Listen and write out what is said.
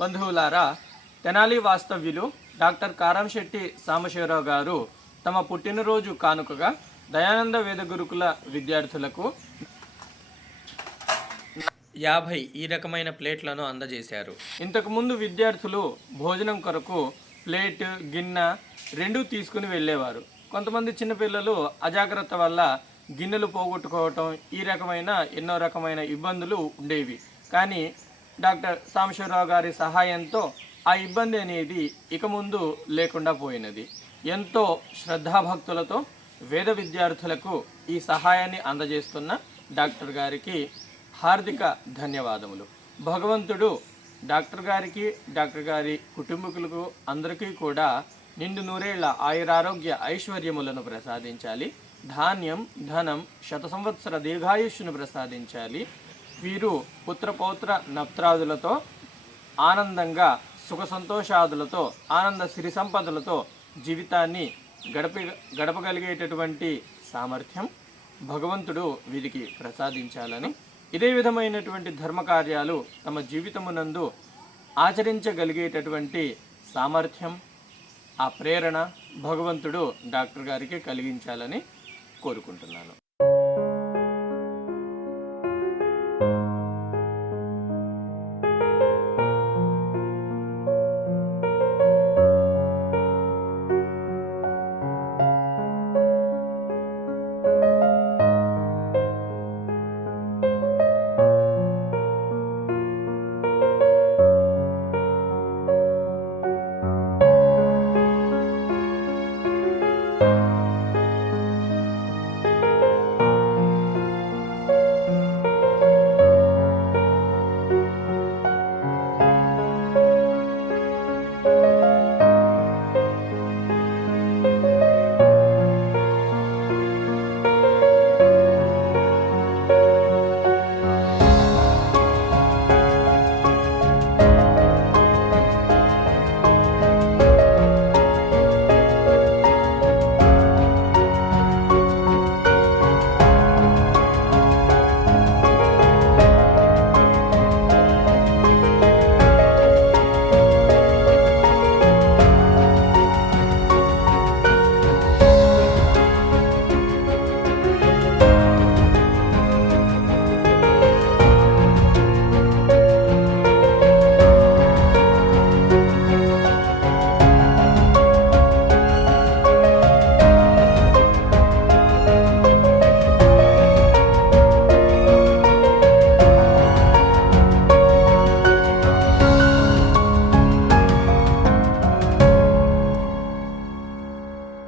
బంధువులారా, తెనాలి వాస్తవ్యులు డాక్టర్ కారంశెట్టి సాంబశివరావు గారు తమ పుట్టినరోజు కానుకగా దయానంద వేద గురుకుల విద్యార్థులకు 50 ఈ రకమైన ప్లేట్లను అందజేశారు. ఇంతకుముందు విద్యార్థులు భోజనం కొరకు ప్లేట్, గిన్నె రెండూ తీసుకుని వెళ్ళేవారు. కొంతమంది చిన్నపిల్లలు అజాగ్రత్త వల్ల గిన్నెలు పోగొట్టుకోవటం, ఈ రకమైన ఎన్నో రకమైన ఇబ్బందులు ఉండేవి. కానీ డాక్టర్ సాంబశివరావు గారి సహాయంతో ఆ ఇబ్బంది అనేది ఇక ముందు లేకుండా పోయినది. ఎంతో శ్రద్ధాభక్తులతో వేద విద్యార్థులకు ఈ సహాయాన్ని అందజేస్తున్న డాక్టర్ గారికి హార్దిక ధన్యవాదములు. భగవంతుడు డాక్టర్ గారికి, డాక్టర్ గారి కుటుంబీకులకు అందరికీ కూడా నిండు నూరేళ్ల ఆయురారోగ్య ఐశ్వర్యములను ప్రసాదించాలి. ధాన్యం, ధనం, శత సంవత్సర దీర్ఘాయుష్ను ప్రసాదించాలి. వీరు పుత్రపౌత్ర నప్త్రాదులతో ఆనందంగా, సుఖ సంతోషాదులతో, ఆనంద సిరి సంపదలతో జీవితాన్ని గడపగలిగేటటువంటి సామర్థ్యం భగవంతుడు వీరికి ప్రసాదించాలని, ఇదే విధమైనటువంటి ధర్మకార్యాలు తమ జీవితమునందు ఆచరించగలిగేటటువంటి సామర్థ్యం, ఆ ప్రేరణ భగవంతుడు డాక్టర్ గారికి కలిగించాలని కోరుకుంటున్నాను.